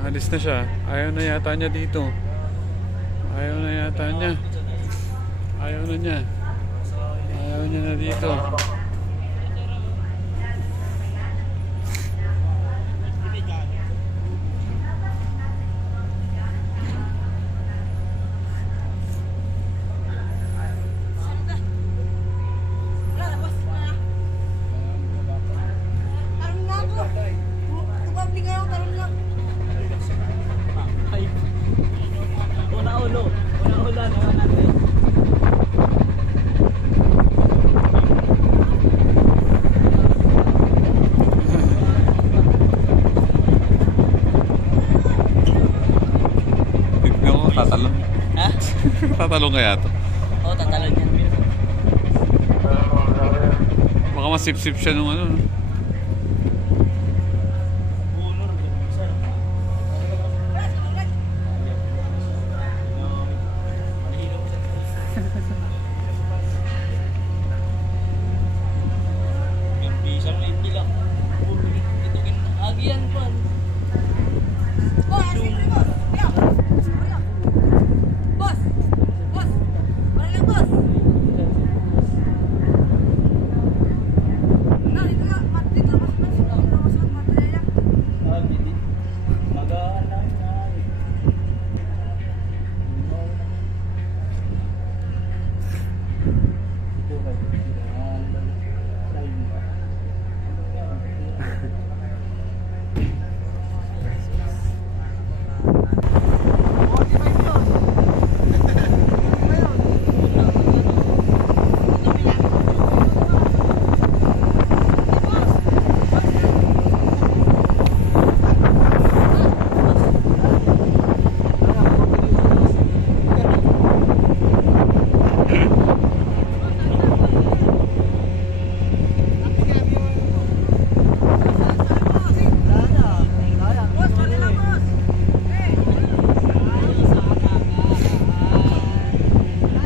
Alis na siya. Ayaw na yata niya dito. Ayaw na yata niya. Ayaw na niya. Ayaw niya na dito. Tatalon. Ha? Tatalon kaya to? Oo, tatalon yan. Baka masip-sip siya nung ano. No?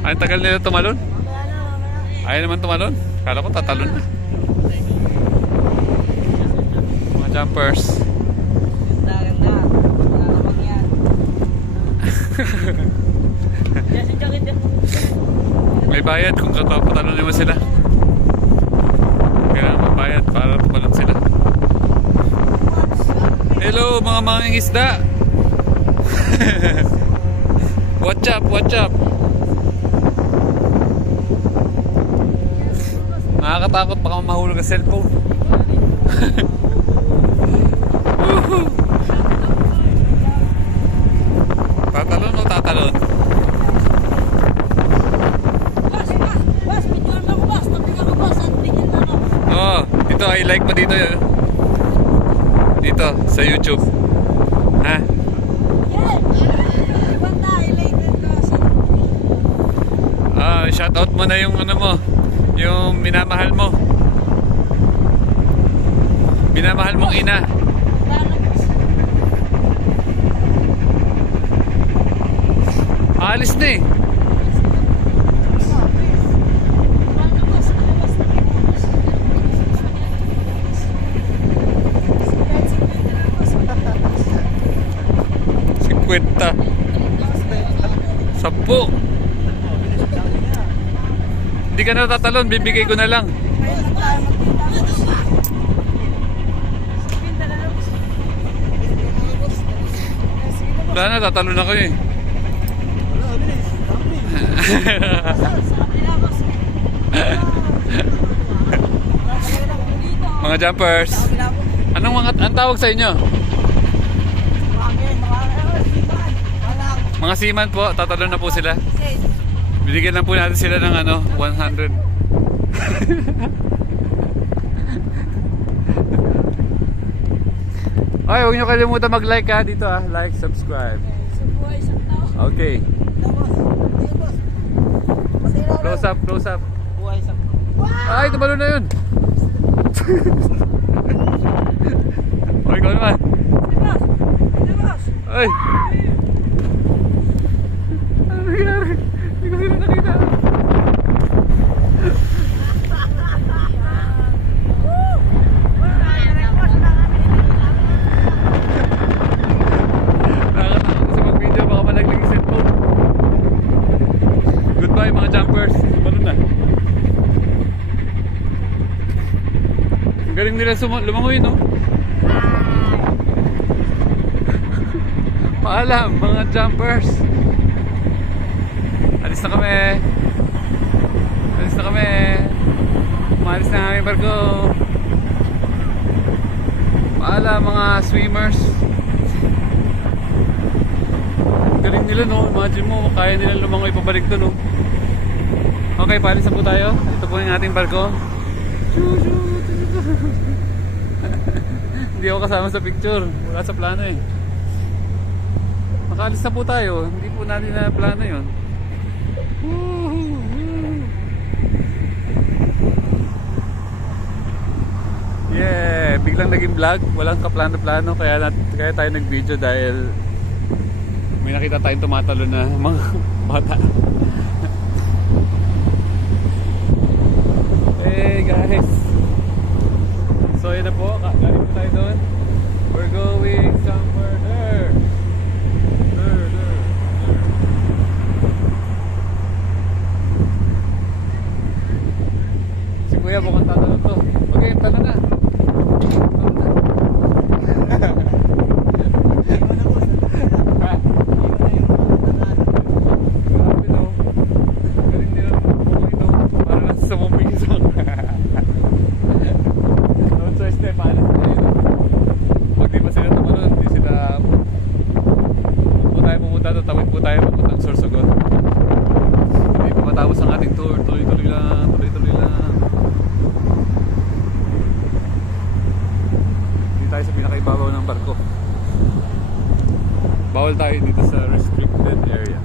Ay, tagal nila tumalon. Ayaw naman tumalon. Kala ko tatalon na. Mga jumpers. Ganda. Nakakabang yan. May bayad kung patalon naman sila. Kailangan magbayad para tumalon sila. Hello mga mangingisda. What's up? What's up? Nakakatakot, baka mahulog ang cellphone. Tatalon o tatalon? Boss, picture mo ko, boss. Tapos ako, boss. Tingin na ako. Oo, dito ay like mo dito yun. Dito, sa YouTube. Ha? Shoutout mo na yung ano mo, yung minamahal mo. Minamahal mong ina. Alis na eh. Kwenta 10. Hindi ka na tatalon, bibigay ko na lang. Wala na, tatalon ako eh. Mga jumpers, anong tawag sa inyo? Mga seaman po, tatalon na po sila. Binigyan lang po natin sila ng ano, 100. Ay, huwag nyo kalimutan mag-like ha dito ha. Like, subscribe. Okay. Close up, close up. Ay, tumalo na yun. Ay, ikaw naman. Ay. Ano nangyari? Hindi ko sila nakita. Galing nila lumangoy, no? Paalam, mga jumpers. Alis na kami. Alis na kami. Umalis na ang aming barko. Paalam, mga swimmers. Galing nila, no? Imagine mo, kaya nila lumangoy pabalik to, no? Okay, paalis na po tayo. Ito po yung ating barko. Hindi ako kasama sa picture. Wala sa plano eh. Makaalis na po tayo. Hindi po natin na plano yun. Yeah, biglang naging vlog. Walang kaplano-plano. Kaya tayo nag-video dahil may nakita tayong tumatalo na mga bata. Hey guys. So yun na po. Galing po tayo doon. We're going somewhere there. There. Si Kuya mukhang tatanong to. Okay, talo na. Grabe no. Galing nila ito. Para lang sa mumisang. No choice na paano sila. Pag di pa sila tumalon, hindi sila pumunta, tatawid po tayo papuntang Sorsogon. Hindi pa matapos ang ating tour. Tuloy-tuloy lang. Hindi tayo sa pinakaibabaw ng barko. Bawal tayo dito sa restricted area.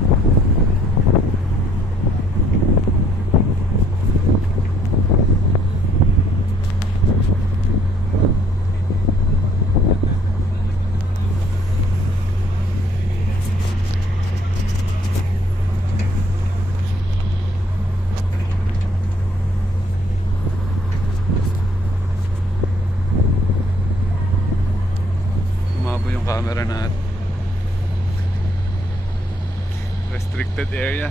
Umabo yung camera natin. Restricted area.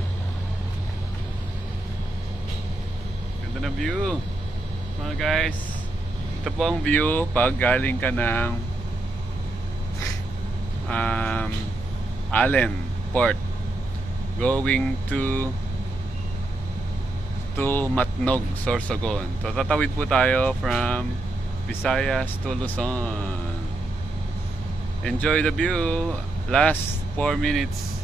Ganda na view mga guys. Ito po ang view pag galing ka ng Allen Port going to Matnog, Sorsogon. So tatawid po tayo from Visayas to Luzon. Enjoy the view. Last 4 minutes.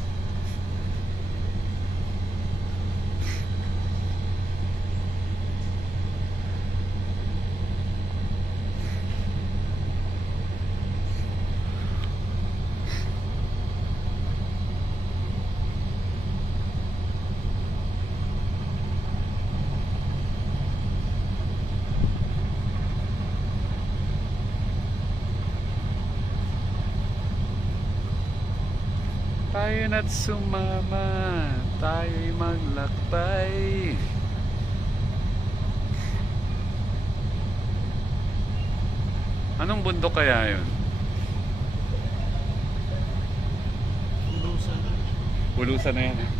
Tayo na't sumama, tayo'y maglakbay. Anong bundok kaya yun? Bulusan na yan eh.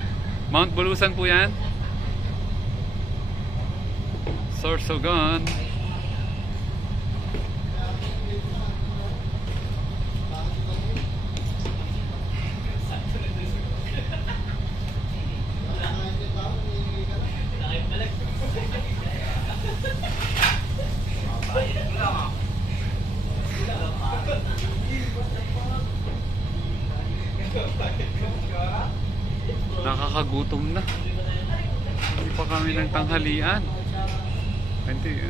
Mount Bulusan po yan. Sorsogon. Nakakagutom na. Hindi pa kami ng tanghalian. Hindi.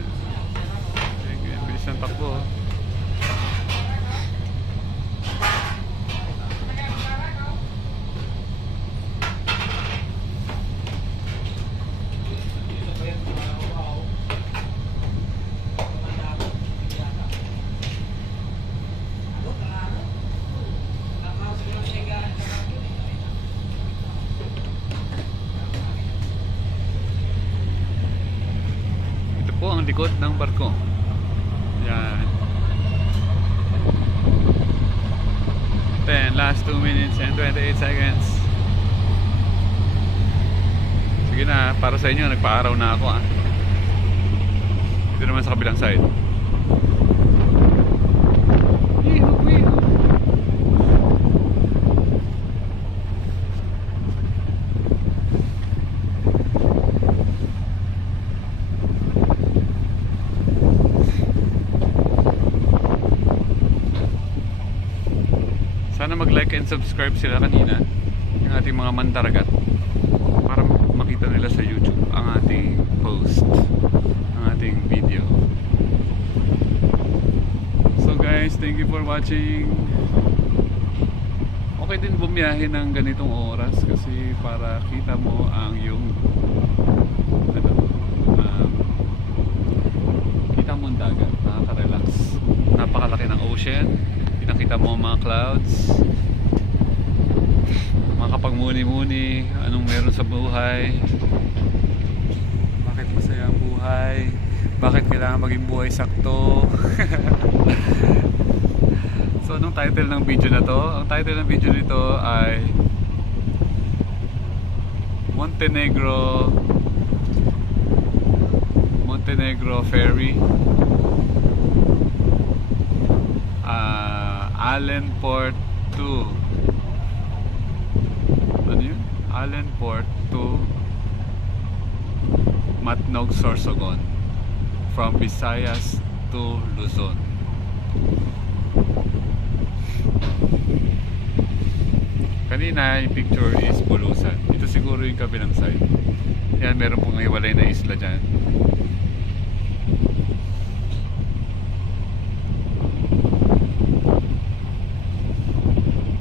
Bilis ng takbo. Ang likod ng barko. Yan. Then last 2 minutes and 28 seconds. Sige na, para sa inyo nagpa-araw na ako ah. Dito naman sa kabilang side. Sana mag-like and subscribe sila kanina, yung ating mga mandaragat, para makita nila sa YouTube ang ating post, ang ating video. So guys, thank you for watching. Okay din bumiyahe ng ganitong oras kasi para kita mo ang yung ano, kita mo ang dagat, nakaka-relax. Napakalaki ng ocean, pinakita mo ang mga clouds, makapagmuni-muni anong meron sa buhay, bakit masaya ang buhay, bakit kailangan maging buhay sakto. So anong title ng video na to? Ang title ng video nito ay Montenegro Ferry, Allenport to ano yun? Allenport to Matnog, Sorsogon, from Visayas to Luzon. Kanina yung picture is Bulusan. Ito siguro yung kabilang side. Yan, meron pong hiwalay na isla dyan.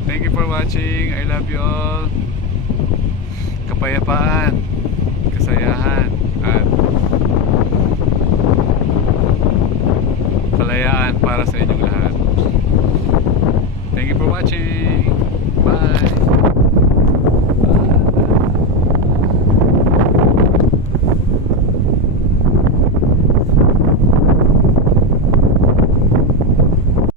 Thank you for watching. I love you all. Kapayapaan.